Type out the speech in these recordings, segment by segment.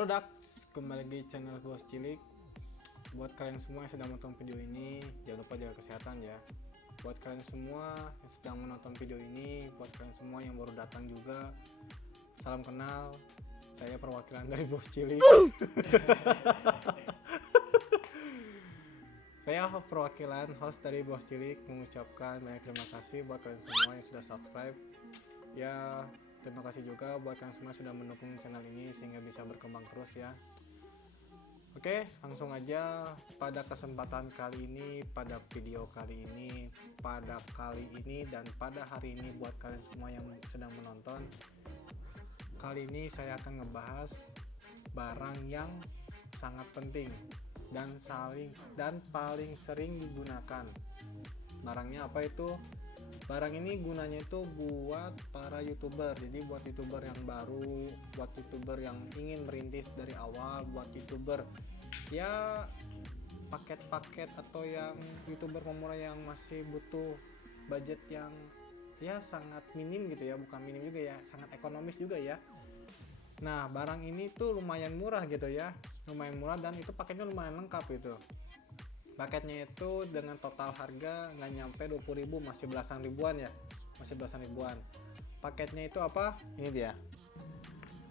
Halo Dax, kembali lagi channel Bos Cilik. Buat kalian semua yang sedang menonton video ini, jangan lupa jaga kesehatan ya. Buat kalian semua yang sedang menonton video ini, buat kalian semua yang baru datang juga, salam kenal. Saya perwakilan dari Bos Cilik. Saya perwakilan host dari Bos Cilik mengucapkan banyak terima kasih buat kalian semua yang sudah subscribe. Ya, terima kasih juga buat kalian semua sudah mendukung channel ini sehingga bisa berkembang terus ya. Oke, langsung aja pada kesempatan kali ini, pada video kali ini, pada kali ini dan pada hari ini buat kalian semua yang sedang menonton. Kali ini saya akan ngebahas barang yang sangat penting dan paling sering digunakan. Barangnya apa itu? Barang ini gunanya itu buat para YouTuber. Jadi buat YouTuber yang baru, buat YouTuber yang ingin merintis dari awal, buat YouTuber ya paket-paket atau yang YouTuber pemula yang masih butuh budget yang ya sangat minim gitu ya, bukan minim juga ya, sangat ekonomis juga ya. Nah, barang ini tuh lumayan murah gitu ya. Lumayan murah dan itu paketnya lumayan lengkap gitu. Paketnya itu dengan total harga nggak nyampe 20.000, masih belasan ribuan ya, masih belasan ribuan. Paketnya itu apa? Ini dia.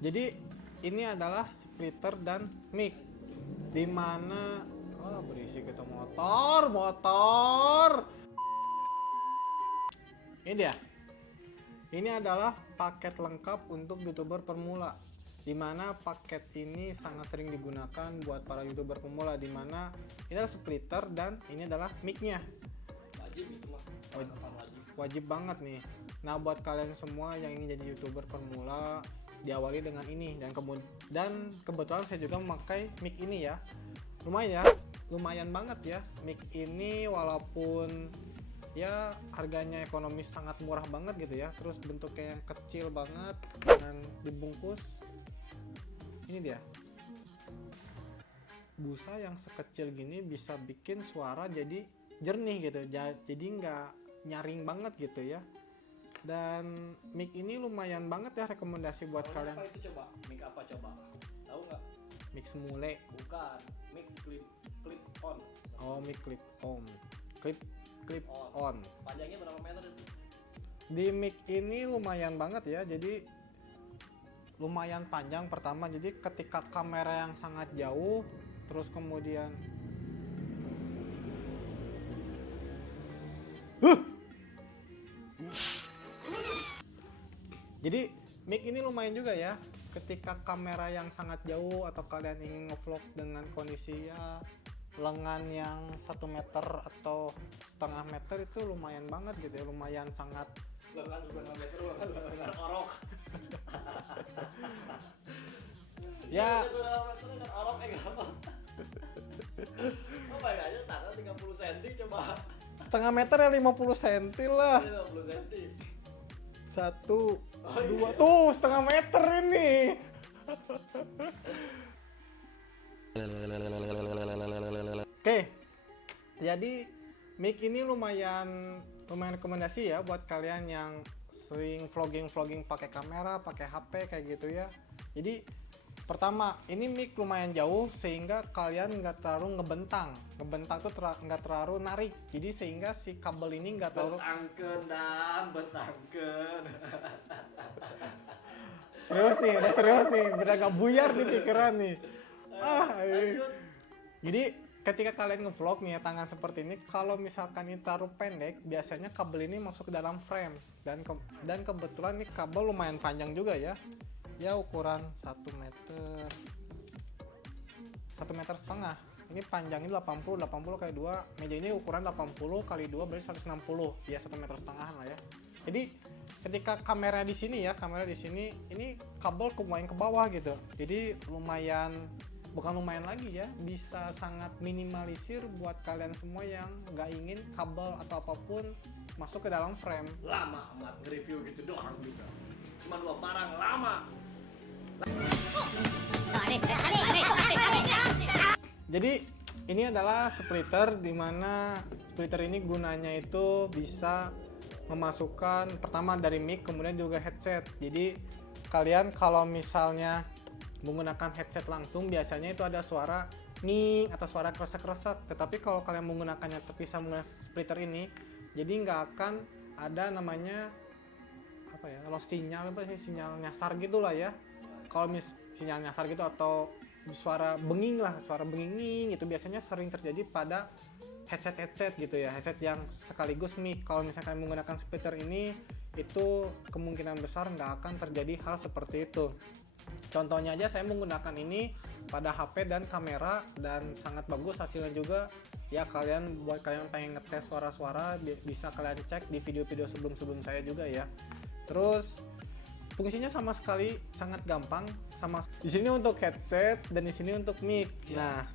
Jadi ini adalah splitter dan mic, dimana berisik itu motor. Ini dia. Ini adalah paket lengkap untuk YouTuber pemula, dimana paket ini sangat sering digunakan buat para YouTuber pemula, dimana ini adalah splitter dan ini adalah mic-nya. Wajib itu mah. Wajib banget nih. Nah, buat kalian semua yang ingin jadi YouTuber pemula, diawali dengan ini dan kebetulan saya juga memakai mic ini ya. Lumayan banget ya mic ini, walaupun ya harganya ekonomis, sangat murah banget gitu ya. Terus bentuknya yang kecil banget dengan dibungkus. Ini dia. Busa yang sekecil gini bisa bikin suara jadi jernih gitu. Jadi nggak nyaring banget gitu ya. Dan mic ini lumayan banget ya, rekomendasi buat kalian. Apa itu coba? Mic apa coba? Tahu nggak? Mic semule. Bukan. Mic clip on. Oh, mic clip on. Clip on. Panjangnya berapa meter itu? Di mic ini lumayan banget ya. Jadi lumayan panjang pertama. Jadi ketika kamera yang sangat jauh, terus kemudian jadi mic ini lumayan juga ya ketika kamera yang sangat jauh atau kalian ingin ngevlog dengan kondisi ya lengan yang 1 meter atau setengah meter, itu lumayan banget gitu ya, lumayan sangat. Lengan setengah meter, lengan orok. Ya Setengah meter lengan orok gampang. Oh aja tangan 30 cm coba. setengah meter ya 50 cm lah. 50 cm. 1, 2, tuh setengah meter ini. Oke, jadi mic ini lumayan rekomendasi ya buat kalian yang sering vlogging pakai kamera, pakai HP kayak gitu ya. Jadi pertama, ini mic lumayan jauh sehingga kalian nggak terlalu ngebentang tuh nggak terlalu narik. Jadi sehingga si kabel ini nggak terlalu betangkeun. udah serius nih, udah nggak buyar di pikiran nih. Jadi ketika kalian ngevlog nih ya, tangan seperti ini, kalau misalkan ini terlalu pendek, biasanya kabel ini masuk ke dalam frame dan kebetulan ini kabel lumayan panjang juga ya. Ya ukuran 1 meter 1,5 meter. Ini panjangnya 80 kayak 2 meja ini, ukuran 80 kali 2 berarti 160 ya, 1,5 meter lah ya. Jadi ketika kamera di sini, ini kabel lumayan ke bawah gitu. Jadi bukan lumayan lagi ya, bisa sangat minimalisir buat kalian semua yang nggak ingin kabel atau apapun masuk ke dalam frame. Lama amat nge-review gitu doang juga. Cuma 2 barang lama. Jadi ini adalah splitter, dimana splitter ini gunanya itu bisa memasukkan pertama dari mic, kemudian juga headset. Jadi kalian kalau misalnya menggunakan headset langsung biasanya itu ada suara nging atau suara kresek-kresek. Tetapi kalau kalian menggunakannya terpisah menggunakan splitter ini, jadi nggak akan ada namanya apa ya, loss sinyal, apa sih, sinyal nyasar gitulah ya. Kalau sinyal nyasar gitu atau suara benging lah, suara benging itu biasanya sering terjadi pada headset gitu ya, headset yang sekaligus mic. Kalau misalkan menggunakan splitter ini, itu kemungkinan besar nggak akan terjadi hal seperti itu. Contohnya aja saya menggunakan ini pada HP dan kamera dan sangat bagus hasilnya juga ya. Buat kalian pengen ngetes suara-suara bisa kalian cek di video-video sebelum saya juga ya. Terus fungsinya sama sekali sangat gampang, sama di sini untuk headset dan di sini untuk mic. Nah,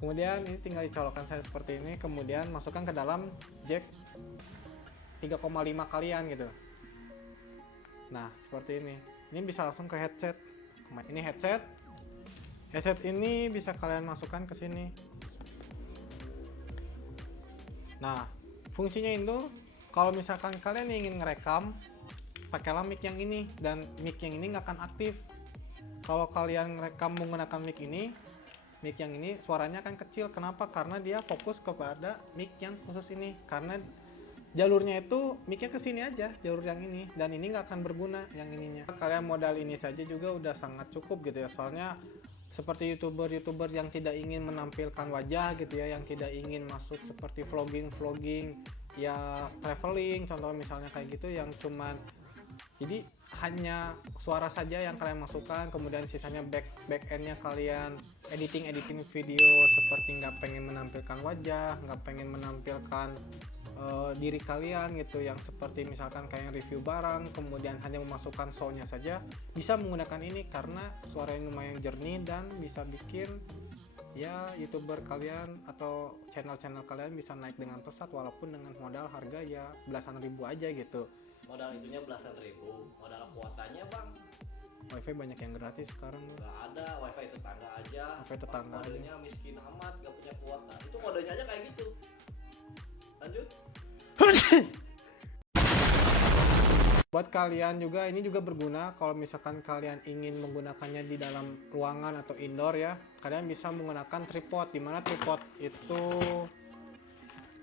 kemudian ini tinggal dicolokkan saya seperti ini, kemudian masukkan ke dalam jack 3,5 kalian gitu. Nah, seperti ini. Ini bisa langsung ke headset. Ini headset ini bisa kalian masukkan ke sini. Nah, fungsinya itu kalau misalkan kalian ingin ngerekam, pakailah mic yang ini, dan mic yang ini nggak akan aktif. Kalau kalian ngerekam menggunakan mic yang ini suaranya akan kecil. Kenapa? Karena dia fokus kepada mic yang khusus ini. Karena jalurnya itu mic-nya ke sini aja, jalur yang ini, dan ini nggak akan berguna yang ininya. Kalian modal ini saja juga udah sangat cukup gitu ya. Soalnya seperti youtuber yang tidak ingin menampilkan wajah gitu ya, yang tidak ingin masuk seperti vlogging ya, traveling contoh misalnya kayak gitu, yang cuman jadi hanya suara saja yang kalian masukkan, kemudian sisanya back endnya kalian editing video, seperti nggak pengen menampilkan wajah, nggak pengen menampilkan diri kalian gitu, yang seperti misalkan kayak review barang kemudian hanya memasukkan soundnya saja, bisa menggunakan ini karena suaranya lumayan jernih dan bisa bikin ya youtuber kalian atau channel kalian bisa naik dengan pesat walaupun dengan modal harga ya belasan ribu aja gitu. Modal itunya belasan ribu, modal kuotanya bang, wifi banyak yang gratis sekarang. nggak ada, wifi tetangga aja. Wifi tetangga modenya aja. miskin amat, nggak punya kuota. Itu modenya aja kayak gitu. Lanjut. Buat kalian juga ini juga berguna kalau misalkan kalian ingin menggunakannya di dalam ruangan atau indoor ya. Kalian bisa menggunakan tripod, dimana tripod itu,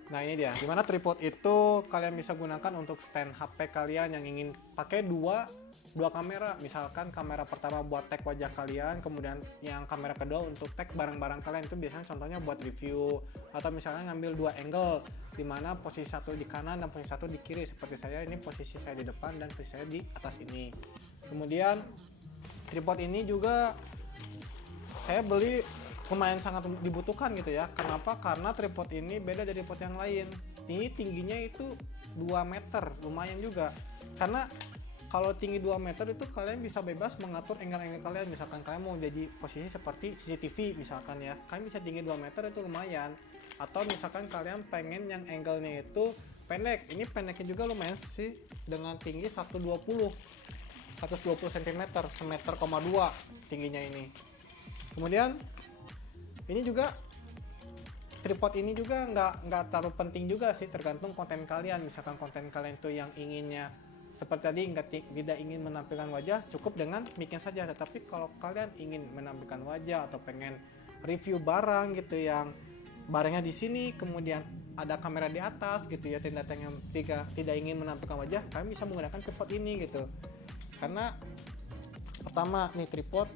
nah ini dia, dimana tripod itu kalian bisa gunakan untuk stand HP kalian yang ingin pakai dua kamera. Misalkan kamera pertama buat tag wajah kalian, kemudian yang kamera kedua untuk tag barang-barang kalian. Itu biasanya contohnya buat review, atau misalnya ngambil dua angle, dimana posisi satu di kanan dan posisi satu di kiri. Seperti saya ini, posisi saya di depan dan posisi saya di atas ini. Kemudian tripod ini juga saya beli lumayan sangat dibutuhkan gitu ya. Kenapa? Karena tripod ini beda dari tripod yang lain. Ini tingginya itu 2 meter, lumayan juga. Karena kalau tinggi 2 meter itu kalian bisa bebas mengatur angle-angle kalian. Misalkan kalian mau jadi posisi seperti CCTV misalkan ya, kalian bisa tinggi 2 meter itu lumayan. Atau misalkan kalian pengen yang angle-nya itu pendek, ini pendeknya juga lumayan sih, dengan tinggi 120 cm, semeter, 2 tingginya ini. Kemudian ini juga tripod ini juga nggak terlalu penting juga sih, tergantung konten kalian. Misalkan konten kalian itu yang inginnya seperti tadi tidak ingin menampilkan wajah, cukup dengan mic-nya saja. Tetapi kalau kalian ingin menampilkan wajah atau pengen review barang gitu, yang barangnya di sini kemudian ada kamera di atas gitu ya, tidak ingin menampilkan wajah, kalian bisa menggunakan tripod ini gitu. Karena pertama nih, tripod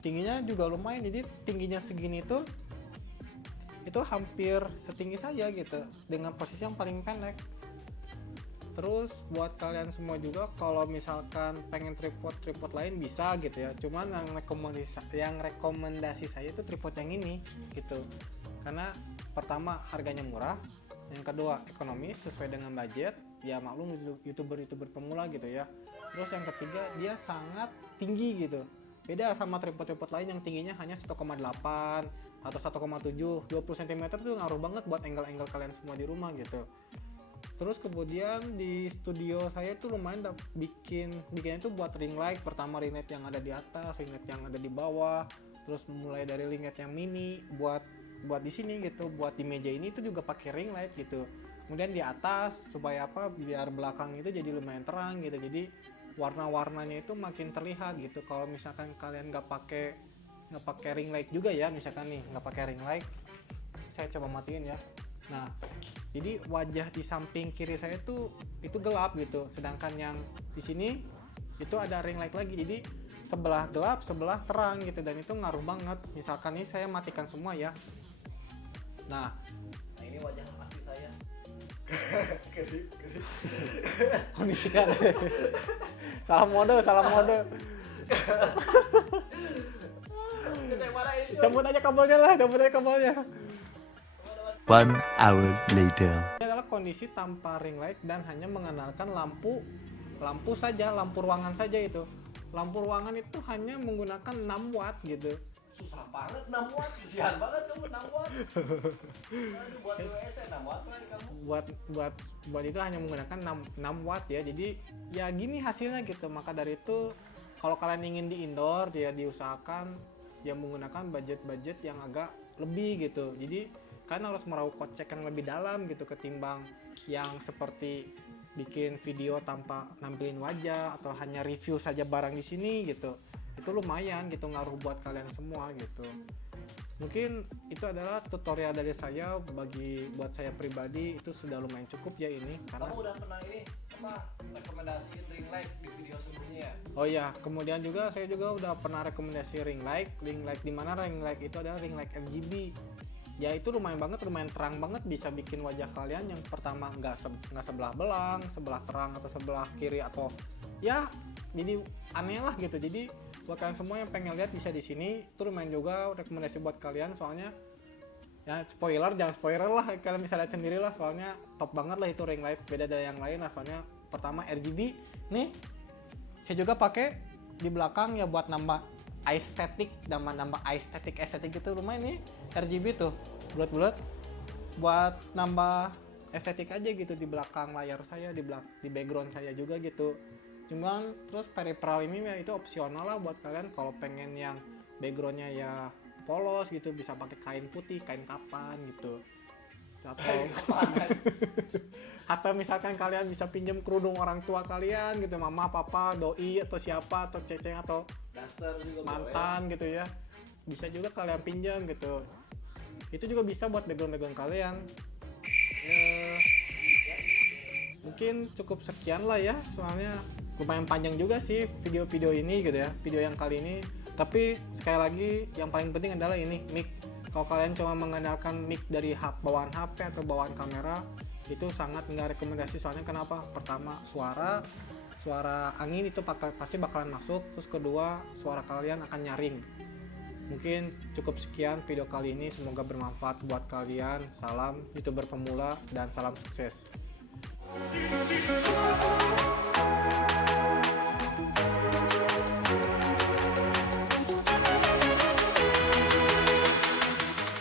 tingginya juga lumayan, jadi tingginya segini tuh itu hampir setinggi saya gitu, dengan posisi yang paling pendek. Terus buat kalian semua juga kalau misalkan pengen tripod lain bisa gitu ya, cuman yang rekomendasi saya itu tripod yang ini gitu. Karena pertama harganya murah, yang kedua ekonomis sesuai dengan budget ya, maklum youtuber pemula gitu ya. Terus yang ketiga dia sangat tinggi gitu, beda sama tripod lain yang tingginya hanya 1,8 atau 1,7, 20 cm tuh ngaruh banget buat angle kalian semua di rumah gitu. Terus kemudian di studio saya tuh lumayan bikinnya tuh buat ring light. Pertama ring light yang ada di atas, ring light yang ada di bawah, terus mulai dari ring light yang mini buat di sini gitu, buat di meja ini itu juga pakai ring light gitu. Kemudian di atas supaya apa, biar belakang itu jadi lumayan terang gitu. Jadi warna-warnanya itu makin terlihat gitu. Kalau misalkan kalian nggak pakai ring light juga ya, misalkan nih nggak pakai ring light, saya coba matiin ya. Nah, jadi wajah di samping kiri saya itu gelap gitu, sedangkan yang di sini itu ada ring light lagi, jadi sebelah gelap sebelah terang gitu, dan itu ngaruh banget. Misalkan nih saya matikan semua ya. Nah, ini wajah asli saya. kondisinya salah mode. Cabut aja kabelnya. 1 hour later. Ini adalah kondisi tanpa ring light dan hanya mengandalkan lampu saja, lampu ruangan saja itu. Lampu ruangan itu hanya menggunakan 6 watt gitu. Susah banget 6 watt, kesian banget kamu 6 watt. Aduh, buat WC 6 watt kali kamu. Buat itu hanya menggunakan 6 watt ya. Jadi ya gini hasilnya gitu. Maka dari itu kalau kalian ingin di indoor, dia diusahakan yang menggunakan budget yang agak lebih gitu. Jadi kalian harus meraup kocek yang lebih dalam gitu, ketimbang yang seperti bikin video tanpa nampilin wajah atau hanya review saja barang di sini gitu. Itu lumayan gitu, ngaruh buat kalian semua gitu. Mungkin itu adalah tutorial dari saya. Buat saya pribadi itu sudah lumayan cukup ya ini, karena kamu udah pernah ini rekomendasiin ring light di video sebelumnya ya? Oh ya, kemudian juga saya juga udah pernah rekomendasi ring light di mana ring light itu adalah ring light RGB. Ya itu lumayan terang banget, bisa bikin wajah kalian yang pertama nggak sebelah belang, sebelah terang atau sebelah kiri, atau ya jadi aneh lah gitu. Jadi buat kalian semua yang pengen lihat bisa di sini. Itu lumayan juga rekomendasi buat kalian, soalnya ya jangan spoiler lah, kalian bisa lihat sendiri lah, soalnya top banget lah itu ring light, beda dari yang lain lah. Soalnya pertama RGB nih, saya juga pakai di belakang ya buat nambah estetik itu lumayan nih RGB tuh bulat buat nambah estetik aja gitu di belakang layar saya, di background saya juga gitu. Cuman terus peripheral ini ya itu opsional lah buat kalian. Kalau pengen yang backgroundnya ya polos gitu, bisa pakai kain putih, kain kapan gitu. Atau misalkan kalian bisa pinjam kerudung orang tua kalian gitu, mama, papa, doi atau siapa, atau ceceng atau juga mantan gitu ya, bisa juga kalian pinjam gitu. Itu juga bisa buat background kalian. Mungkin cukup sekian lah ya, soalnya lumayan panjang juga sih video ini gitu ya, video yang kali ini. Tapi sekali lagi yang paling penting adalah ini mic. Kalau kalian cuma mengandalkan mic dari bawaan HP atau bawaan kamera, itu sangat nggak rekomendasi. Soalnya kenapa? Pertama, suara angin itu pasti bakalan masuk. Terus kedua, suara kalian akan nyaring. Mungkin cukup sekian video kali ini, semoga bermanfaat buat kalian. Salam YouTuber pemula dan salam sukses.